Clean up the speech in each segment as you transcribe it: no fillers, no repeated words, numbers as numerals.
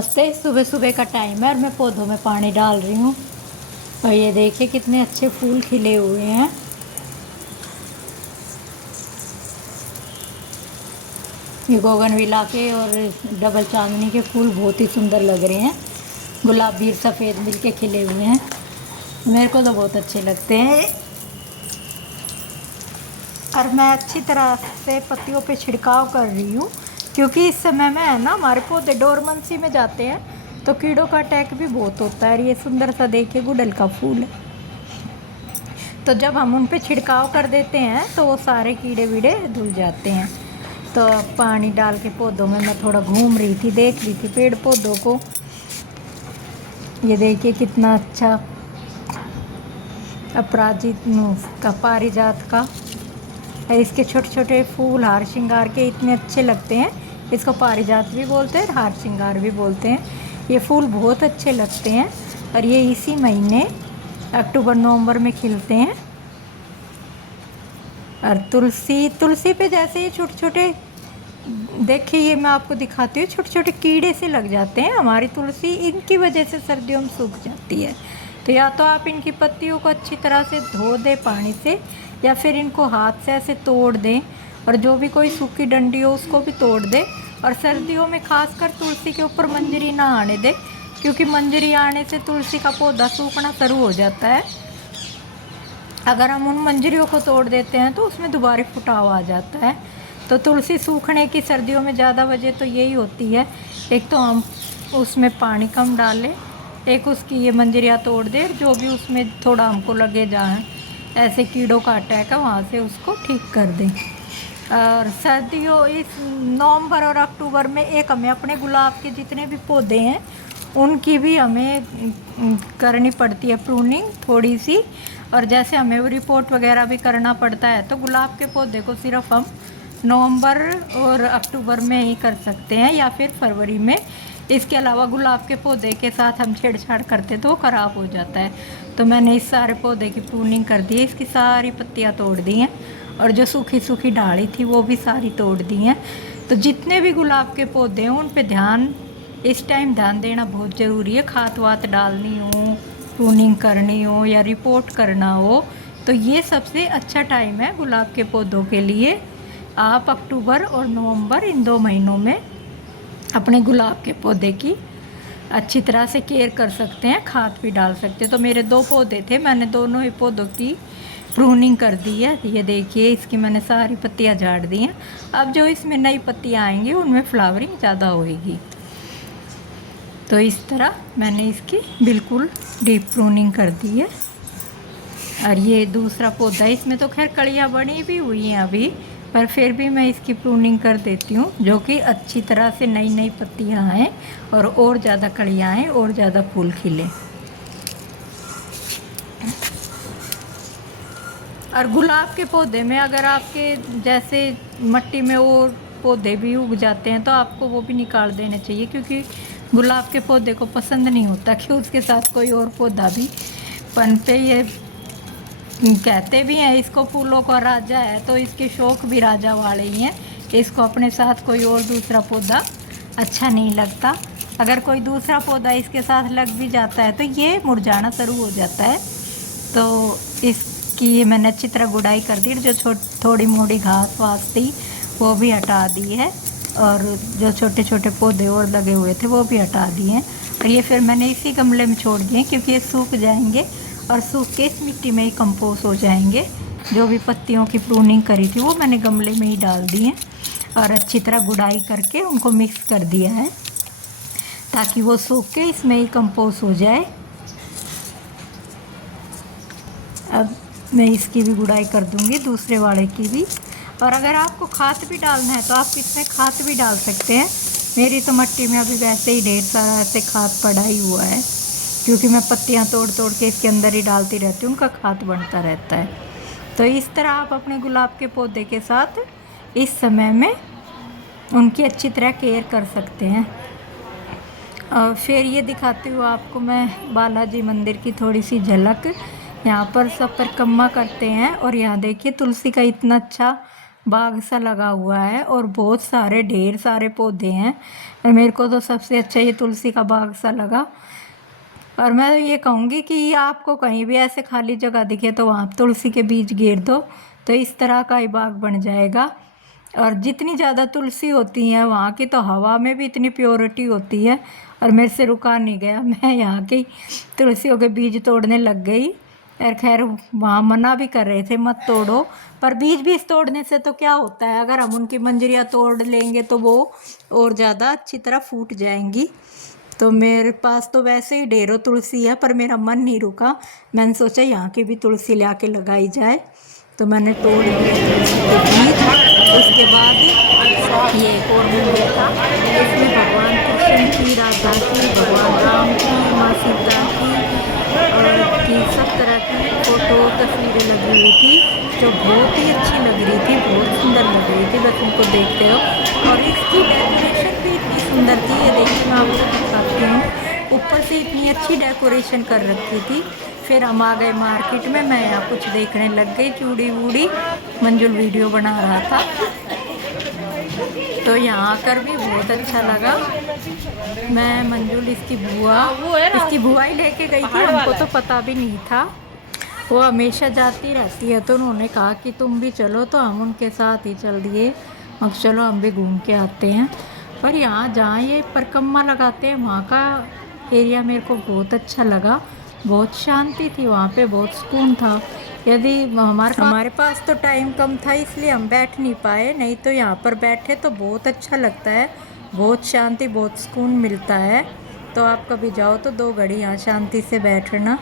नमस्ते। सुबह सुबह का टाइम है और मैं पौधों में पानी डाल रही हूँ। और ये देखिए कितने अच्छे फूल खिले हुए हैं। ये बोगनविला के और डबल चांदनी के फूल बहुत ही सुंदर लग रहे हैं। गुलाबी सफ़ेद मिलके खिले हुए हैं। मेरे को तो बहुत अच्छे लगते हैं। और मैं अच्छी तरह से पत्तियों पे छिड़काव कर रही हूँ, क्योंकि इस समय में है ना हमारे पौधे डोरमेंसी में जाते हैं तो कीड़ों का अटैक भी बहुत होता है। और ये सुंदर सा देखिए गुड़हल का फूल है, तो जब हम उन पे छिड़काव कर देते हैं तो वो सारे कीड़े वीड़े धुल जाते हैं। तो पानी डाल के पौधों में मैं थोड़ा घूम रही थी, देख रही थी पेड़ पौधों को। ये देखिए कितना अच्छा अपराजित का पारिजात का, इसके छोटे छोटे फूल हार श्रृंगार के इतने अच्छे लगते हैं। इसको पारिजात भी बोलते हैं, हार श्रृंगार भी बोलते हैं। ये फूल बहुत अच्छे लगते हैं और ये इसी महीने अक्टूबर नवंबर में खिलते हैं। और तुलसी पे जैसे ये छोटे छोटे, देखिए ये मैं आपको दिखाती हूँ, छोटे छोटे कीड़े से लग जाते हैं हमारी तुलसी। इनकी वजह से सर्दियों में सूख जाती है। तो या तो आप इनकी पत्तियों को अच्छी तरह से धो दें पानी से, या फिर इनको हाथ से ऐसे तोड़ दें और जो भी कोई सूखी डंडी हो उसको भी तोड़ दें। और सर्दियों में खासकर तुलसी के ऊपर मंजरी ना आने दें, क्योंकि मंजरी आने से तुलसी का पौधा सूखना शुरू हो जाता है। अगर हम उन मंजरियों को तोड़ देते हैं तो उसमें दोबारा फुटाव आ जाता है। तो तुलसी सूखने की सर्दियों में ज़्यादा वजह तो यही होती है। एक तो हम उसमें पानी कम डालें, एक उसकी ये मंजरियाँ तोड़ दें, जो भी उसमें थोड़ा हमको लगे जहाँ ऐसे कीड़ों का अटैक है वहाँ से उसको ठीक कर दें। और सर्दियों इस नवंबर और अक्टूबर में एक हमें अपने गुलाब के जितने भी पौधे हैं उनकी भी हमें करनी पड़ती है प्रूनिंग थोड़ी सी। और जैसे हमें वो रिपोर्ट वगैरह भी करना पड़ता है, तो गुलाब के पौधे को सिर्फ हम नवंबर और अक्टूबर में ही कर सकते हैं, या फिर फरवरी में। इसके अलावा गुलाब के पौधे के साथ हम छेड़छाड़ करते तो वो ख़राब हो जाता है। तो मैंने इस सारे पौधे की प्रूनिंग कर दी है, इसकी सारी पत्तियां तोड़ दी हैं और जो सूखी सूखी डाली थी वो भी सारी तोड़ दी हैं। तो जितने भी गुलाब के पौधे हैं उन पे इस टाइम ध्यान देना बहुत ज़रूरी है। खाद वाद डालनी हो, प्रूनिंग करनी हो या रिपोर्ट करना हो, तो ये सबसे अच्छा टाइम है गुलाब के पौधों के लिए। आप अक्टूबर और नवंबर इन 2 महीनों में अपने गुलाब के पौधे की अच्छी तरह से केयर कर सकते हैं, खाद भी डाल सकते हैं। तो मेरे 2 पौधे थे, मैंने दोनों ही पौधों की प्रूनिंग कर दी है। ये देखिए इसकी मैंने सारी पत्तियां झाड़ दी हैं। अब जो इसमें नई पत्तियां आएंगी उनमें फ्लावरिंग ज़्यादा होएगी। तो इस तरह मैंने इसकी बिल्कुल डीप प्रूनिंग कर दी है। और ये दूसरा पौधा, इसमें तो खैर कलियाँ बनी भी हुई हैं अभी, पर फिर भी मैं इसकी प्रूनिंग कर देती हूँ, जो कि अच्छी तरह से नई नई पत्तियाँ आएँ और ज़्यादा कलियाँ आएँ और ज़्यादा फूल खिले। और गुलाब के पौधे में अगर आपके जैसे मिट्टी में और पौधे भी उग जाते हैं तो आपको वो भी निकाल देने चाहिए, क्योंकि गुलाब के पौधे को पसंद नहीं होता कि उसके साथ कोई और पौधा भी पनपे। ये कहते भी हैं इसको फूलों का राजा है, तो इसके शौक भी राजा वाले ही हैं। इसको अपने साथ कोई और दूसरा पौधा अच्छा नहीं लगता। अगर कोई दूसरा पौधा इसके साथ लग भी जाता है तो ये मुरझाना शुरू हो जाता है। तो इसकी मैंने अच्छी तरह गुड़ाई कर दी, जो थोड़ी मोड़ी घास वास थी वो भी हटा दी है, और जो छोटे छोटे पौधे और लगे हुए थे वो भी हटा दिए हैं। और ये फिर मैंने इसी गमले में छोड़ दिए, क्योंकि ये सूख जाएंगे और सूख के इस मिट्टी में ही कंपोस्ट हो जाएंगे। जो भी पत्तियों की प्रूनिंग करी थी वो मैंने गमले में ही डाल दी हैं और अच्छी तरह गुड़ाई करके उनको मिक्स कर दिया है, ताकि वो सूख के इसमें ही कंपोस्ट हो जाए। अब मैं इसकी भी गुड़ाई कर दूंगी, दूसरे वाले की भी। और अगर आपको खाद भी डालना है तो आप इसमें खाद भी डाल सकते हैं। मेरी तो मिट्टी में अभी वैसे ही ढेर सारा ऐसे खाद पड़ा ही हुआ है, क्योंकि मैं पत्तियां तोड़ तोड़ के इसके अंदर ही डालती रहती हूँ, उनका खाद बनता रहता है। तो इस तरह आप अपने गुलाब के पौधे के साथ इस समय में उनकी अच्छी तरह केयर कर सकते हैं। और फिर ये दिखाती हूँ आपको मैं बालाजी मंदिर की थोड़ी सी झलक। यहाँ पर सब परिक्रमा करते हैं और यहाँ देखिए तुलसी का इतना अच्छा बाग सा लगा हुआ है और बहुत सारे ढेर सारे पौधे हैं। और मेरे को तो सबसे अच्छा ये तुलसी का बाग सा लगा। और मैं ये कहूँगी कि आपको कहीं भी ऐसे खाली जगह दिखे तो वहाँ तुलसी के बीज घेर दो, तो इस तरह का ही बाग बन जाएगा। और जितनी ज़्यादा तुलसी होती है वहाँ की तो हवा में भी इतनी प्योरिटी होती है। और मेरे से रुका नहीं गया, मैं यहाँ की तुलसियों के बीज तोड़ने लग गई। और खैर वहाँ मना भी कर रहे थे मत तोड़ो, पर बीज तोड़ने से तो क्या होता है, अगर हम उनकी मंजरियाँ तोड़ लेंगे तो वो और ज़्यादा अच्छी तरह फूट जाएंगी। तो मेरे पास तो वैसे ही ढेरों तुलसी है, पर मेरा मन नहीं रुका। मैंने सोचा यहाँ की भी तुलसी ला के लगाई जाए, तो मैंने तोड़ लिए तुलसी के बीज। उसके बाद ये एक और मंदिर था, इसमें भगवान कृष्ण की, राधा की, भगवान राम की, माँ सीता की सब तरह की फोटो तस्वीरें लगी हुई थी, जो बहुत ही अच्छी लग रही थी, बहुत सुंदर लग रही थी। बस उनको देखते हो। और इसकी डेकोरेशन भी इतनी सुंदर थी, ये देखिए मैं आपको दिखाती हूँ। ऊपर से इतनी अच्छी डेकोरेशन कर रखी थी। फिर हम आ गए मार्केट में, मैं यहाँ कुछ देखने लग गई, चूड़ी वूड़ी। मंजुल वीडियो बना रहा था, तो यहाँ आकर भी बहुत अच्छा लगा। मैं मंजुल इसकी बुआ ही लेके गई थी, हमको तो पता भी नहीं था। वो हमेशा जाती रहती है, तो उन्होंने कहा कि तुम भी चलो, तो हम उनके साथ ही चल दिए। अब चलो हम भी घूम के आते हैं। पर यहाँ जहाँ ये परिक्रमा लगाते हैं वहाँ का एरिया मेरे को बहुत अच्छा लगा। बहुत शांति थी वहाँ पे, बहुत सुकून था। यदि हमारे पास तो टाइम कम था इसलिए हम बैठ नहीं पाए, नहीं तो यहाँ पर बैठे तो बहुत अच्छा लगता है। बहुत शांति, बहुत सुकून मिलता है। तो आप कभी जाओ तो 2 घड़ी यहाँ शांति से बैठना।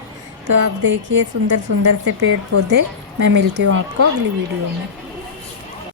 तो आप देखिए सुंदर सुंदर से पेड़ पौधे। मैं मिलती हूँ आपको अगली वीडियो में।